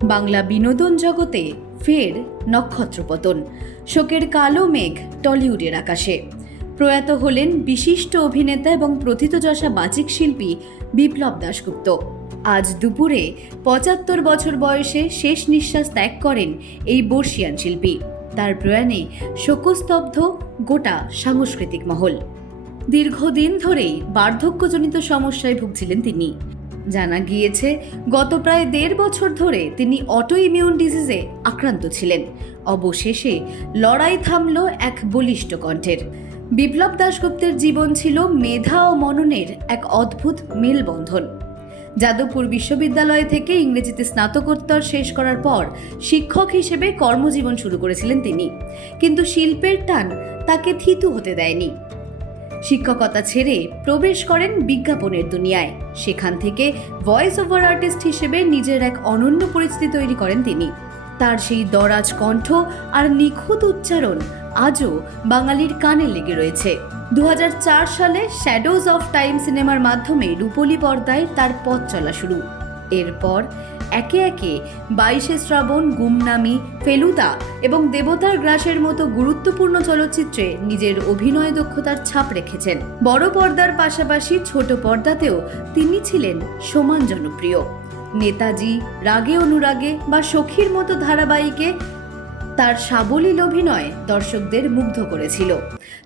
বাংলা বিনোদন জগতে ফের নক্ষত্রপতন, শোকের কালো মেঘ টলিউডের আকাশে। প্রয়াত হলেন বিশিষ্ট অভিনেতা এবং প্রথিতযশা বাচিক শিল্পী বিপ্লব দাশগুপ্ত। আজ দুপুরে ৭৫ বছর বয়সে শেষ নিঃশ্বাস ত্যাগ করেন এই বর্ষিয়ান শিল্পী। তার প্রয়াণে শোকস্তব্ধ গোটা সাংস্কৃতিক মহল। দীর্ঘদিন ধরেই বার্ধক্যজনিত সমস্যায় ভুগছিলেন তিনি। জানা গিয়েছে গত প্রায় ১.৫ বছর ধরে তিনি অটো ইমিউন ডিজিজে আক্রান্ত ছিলেন। অবশেষে লড়াই থামল এক বলিষ্ঠ কণ্ঠের। বিপ্লব দাশগুপ্তের জীবন ছিল মেধা ও মননের এক অদ্ভুত মেলবন্ধন। যাদবপুর বিশ্ববিদ্যালয় থেকে ইংরেজিতে স্নাতকোত্তর শেষ করার পর শিক্ষক হিসেবে কর্মজীবন শুরু করেছিলেন তিনি, কিন্তু শিল্পের টান তাকে থিতু হতে দেয়নি। শিক্ষকতা ছেড়ে প্রবেশ করেন বিজ্ঞাপনের দুনিয়ায়। সেখান থেকে ভয়েস ওভার আর্টিস্ট হিসেবে নিজের এক অনন্য পরিচিতি তৈরি করেন তিনি। তার সেই দরাজ কণ্ঠ আর নিখুঁত উচ্চারণ আজও বাঙালির কানে লেগে রয়েছে। ২০০৪ সালে শ্যাডোজ অফ টাইম সিনেমার মাধ্যমে রূপলী পর্দায় তার পথ চলা শুরু। এরপর একে একে ২২শে শ্রাবণ, গুমনামি, ফেলুদা এবং দেবতার গ্রাসের মতো গুরুত্বপূর্ণ চলচ্চিত্রে নিজের অভিনয় দক্ষতার ছাপ রেখেছেন। বড় পর্দার পাশাপাশি ছোট পর্দাতেও তিনি ছিলেন সমান জনপ্রিয়। নেতাজি, রাগে অনুরাগে বা সখীর মতো ধারাবাহিকে তার সাবলীল অভিনয় দর্শকদের মুগ্ধ করেছিল।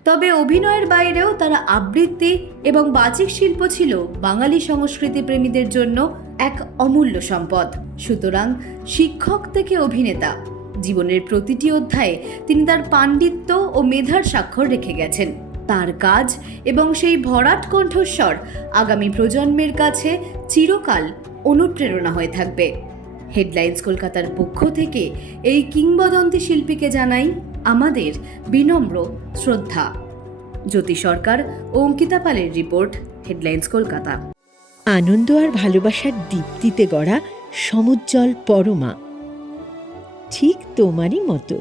তবে অভিনয়ের বাইরেও তার আবৃত্তি এবং বাচিক শিল্প ছিল বাঙালি সংস্কৃতি প্রেমীদের জন্য এক অমূল্য সম্পদ। সুতরাং শিক্ষক থেকে অভিনেতা, জীবনের প্রতিটি অধ্যায়ে তিনি তার পাণ্ডিত্য ও মেধার স্বাক্ষর রেখে গেছেন। তার কাজ এবং সেই ভরাট কণ্ঠস্বর আগামী প্রজন্মের কাছে চিরকাল অনুপ্রেরণা হয়ে থাকবে। হেডলাইন্স কলকাতার পক্ষ থেকে এই কিংবদন্তি শিল্পীকে জানাই আমাদের বিনম্র শ্রদ্ধা। জ্যোতি সরকার ও অঙ্কিতা পালের রিপোর্ট, হেডলাইন্স কলকাতা। আনন্দ আর ভালোবাসার দীপ্তিতে গড়া সমুজ্জ্বল পরমা, ঠিক তোমারই মতো।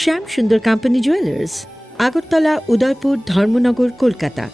শ্যাম সুন্দর কোম্পানি জুয়েলার্স, আগরতলা, উদয়পুর, ধর্মনগর, কলকাতা।